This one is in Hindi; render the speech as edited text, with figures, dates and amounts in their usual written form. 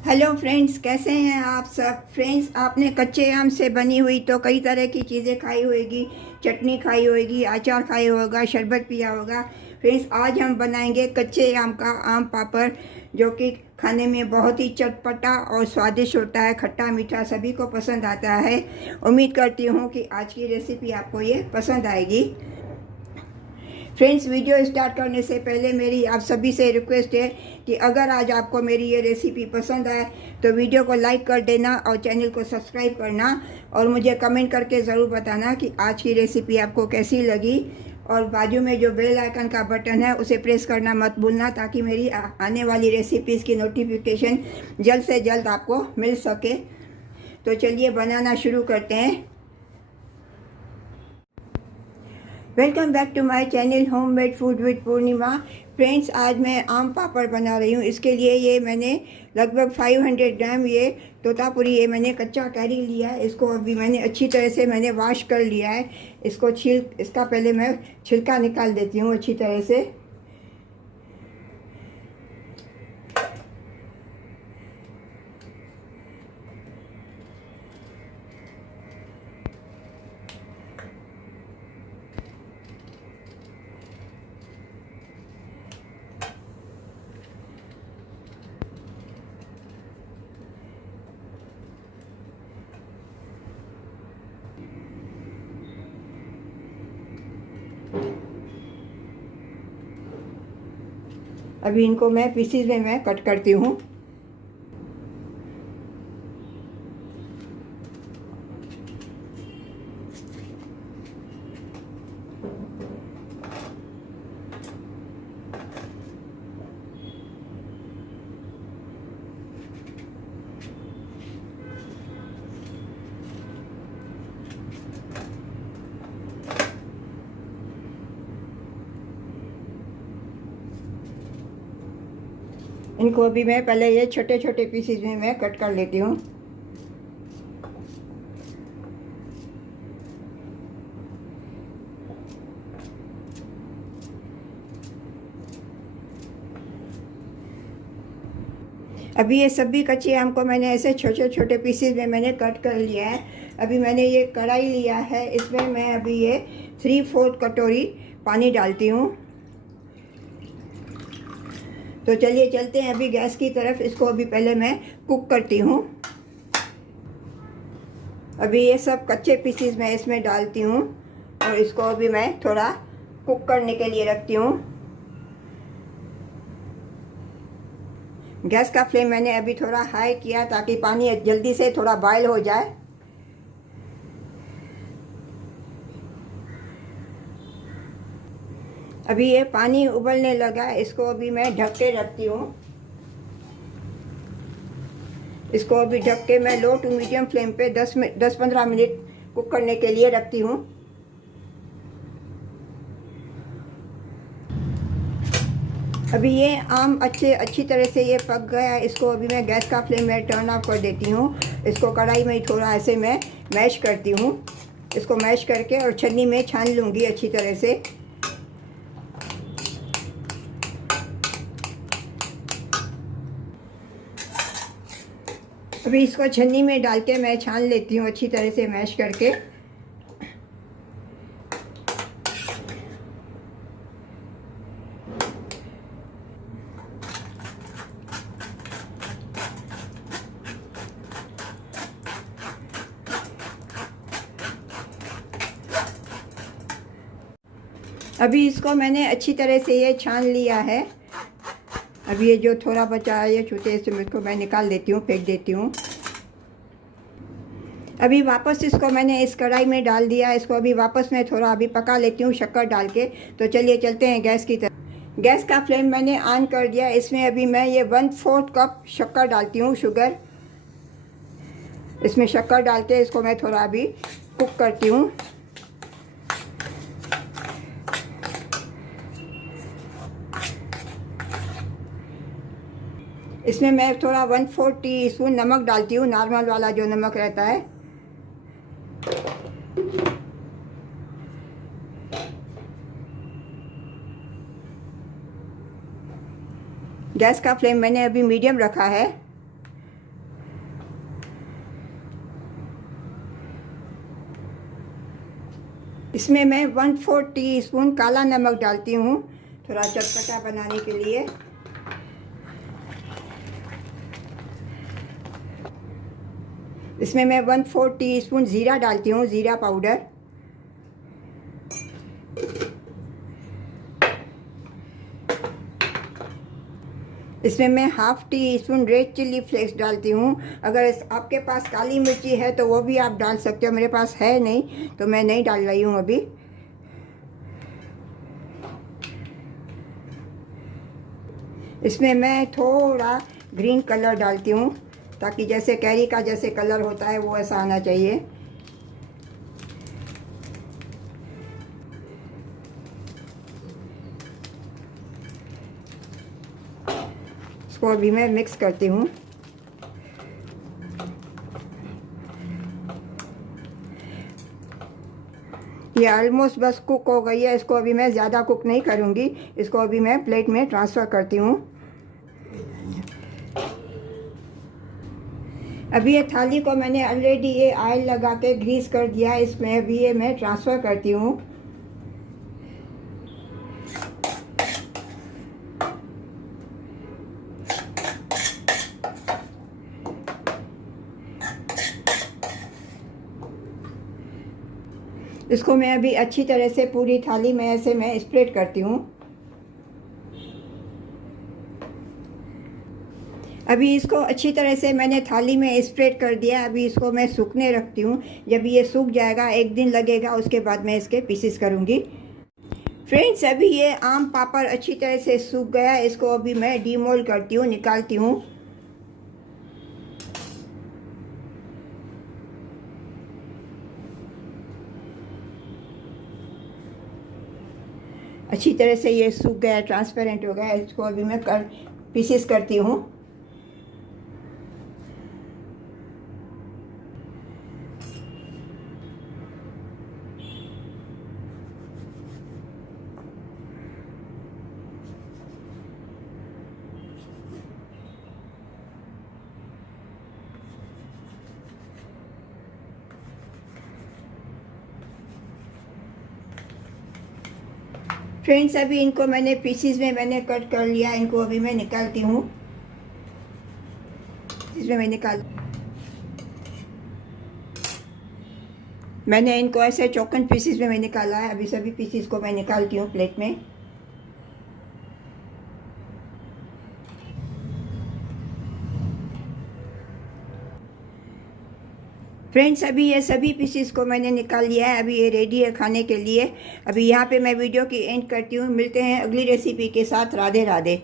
हेलो फ्रेंड्स, कैसे हैं आप सब। फ्रेंड्स, आपने कच्चे आम से बनी हुई तो कई तरह की चीज़ें खाई होगी। चटनी खाई होगी, अचार खाया होगा, शरबत पिया होगा। फ्रेंड्स, आज हम बनाएंगे कच्चे आम का आम पापड़, जो कि खाने में बहुत ही चटपटा और स्वादिष्ट होता है। खट्टा मीठा सभी को पसंद आता है। उम्मीद करती हूँ कि आज की रेसिपी आपको ये पसंद आएगी। फ्रेंड्स, वीडियो स्टार्ट करने से पहले मेरी आप सभी से रिक्वेस्ट है कि अगर आज आपको मेरी ये रेसिपी पसंद आए तो वीडियो को लाइक कर देना और चैनल को सब्सक्राइब करना, और मुझे कमेंट करके ज़रूर बताना कि आज की रेसिपी आपको कैसी लगी। और बाजू में जो बेल आइकन का बटन है उसे प्रेस करना मत भूलना, ताकि मेरी आने वाली रेसिपीज़ की नोटिफिकेशन जल्द से जल्द आपको मिल सके। तो चलिए बनाना शुरू करते हैं। Welcome back to my channel homemade food with Purnima. Friends, आज मैं आम पापड़ बना रही हूँ। इसके लिए ये मैंने लगभग 500 ग्राम ये तोतापुरी ये मैंने कच्चा कैरी लिया है। इसको अभी मैंने अच्छी तरह से मैंने वॉश कर लिया है। इसका पहले मैं छिलका निकाल देती हूँ अच्छी तरह से। अभी इनको मैं पीसीज में मैं कट करती हूँ। इनको अभी मैं पहले ये छोटे छोटे पीसीज में मैं कट कर लेती हूँ। अभी ये सभी कच्चे आम को मैंने ऐसे छोटे छोटे पीसेस में मैंने कट कर लिया है। अभी मैंने ये कढ़ाई लिया है, इसमें मैं अभी ये 3/4 कटोरी पानी डालती हूँ। तो चलिए चलते हैं अभी गैस की तरफ। इसको अभी पहले मैं कुक करती हूँ। अभी ये सब कच्चे पीसेस मैं इसमें डालती हूँ और इसको अभी मैं थोड़ा कुक करने के लिए रखती हूँ। गैस का फ्लेम मैंने अभी थोड़ा हाई किया ताकि पानी जल्दी से थोड़ा बॉयल हो जाए। अभी ये पानी उबलने लगा, इसको अभी मैं ढक के रखती हूँ। इसको अभी ढक के मैं लो टू मीडियम फ्लेम पे 10-15 मिनट कुक करने के लिए रखती हूँ। अभी ये आम अच्छी तरह से ये पक गया है। इसको अभी मैं गैस का फ्लेम में टर्न ऑफ कर देती हूँ। इसको कढ़ाई में थोड़ा ऐसे मैं मैश करती हूँ। इसको मैश करके और छन्नी में छान लूँगी अच्छी तरह से। अभी इसको छन्नी में डाल के मैं छान लेती हूँ अच्छी तरह से मैश करके। अभी इसको मैंने अच्छी तरह से ये छान लिया है। अभी ये जो थोड़ा बचा है ये छूटे इसको मैं निकाल देती हूँ, फेंक देती हूँ। अभी वापस इसको मैंने इस कढ़ाई में डाल दिया। इसको अभी वापस मैं थोड़ा अभी पका लेती हूँ शक्कर डाल के। तो चलिए चलते हैं गैस की तरफ। गैस का फ्लेम मैंने ऑन कर दिया। इसमें अभी मैं ये 1/4 कप शक्कर डालती हूँ, शुगर। इसमें शक्कर डाल के इसको मैं थोड़ा अभी कुक करती हूँ। इसमें मैं थोड़ा 1/4 टीस्पून नमक डालती हूँ, नॉर्मल वाला जो नमक रहता है। गैस का फ्लेम मैंने अभी मीडियम रखा है। इसमें मैं 1/4 टीस्पून काला नमक डालती हूँ थोड़ा चटपटा बनाने के लिए। इसमें मैं 1/4 टीस्पून ज़ीरा डालती हूँ, ज़ीरा पाउडर। इसमें मैं 1/2 टीस्पून रेड चिल्ली फ्लेक्स डालती हूँ। अगर आपके पास काली मिर्ची है तो वो भी आप डाल सकते हो, मेरे पास है नहीं तो मैं नहीं डाल रही हूँ अभी। इसमें मैं थोड़ा ग्रीन कलर डालती हूँ ताकि जैसे कैरी का जैसे कलर होता है वो ऐसा आना चाहिए। इसको अभी मैं मिक्स करती हूँ। ये ऑलमोस्ट बस कुक हो गई है। इसको अभी मैं ज़्यादा कुक नहीं करूँगी। इसको अभी मैं प्लेट में ट्रांसफ़र करती हूँ। अभी ये थाली को मैंने ऑलरेडी ये ऑयल लगा के ग्रीस कर दिया है। इसमें अभी ये मैं ट्रांसफ़र करती हूँ। इसको मैं अभी अच्छी तरह से पूरी थाली में ऐसे मैं स्प्रेड करती हूँ। अभी इसको अच्छी तरह से मैंने थाली में स्प्रेड कर दिया। अभी इसको मैं सूखने रखती हूँ। जब ये सूख जाएगा, 1 दिन लगेगा, उसके बाद मैं इसके पीसेस करूँगी। फ्रेंड्स, अभी ये आम पापड़ अच्छी तरह से सूख गया। इसको अभी मैं डीमोल्ड करती हूँ, निकालती हूँ। अच्छी तरह से ये सूख गया, ट्रांसपेरेंट हो गया। इसको अभी मैं पीसेस करती हूँ। फ्रेंड्स, अभी इनको मैंने पीसीस में मैंने कट कर लिया। इनको अभी मैं निकालती हूँ। इसमें मैंने इनको ऐसे चौकन पीसीस में मैं निकाला है। अभी सभी पीसीस को मैं निकालती हूँ प्लेट में। फ्रेंड्स, अभी ये सभी पीसीस को मैंने निकाल लिया है। अभी ये रेडी है खाने के लिए। अभी यहाँ पे मैं वीडियो की एंड करती हूँ। मिलते हैं अगली रेसिपी के साथ। राधे राधे।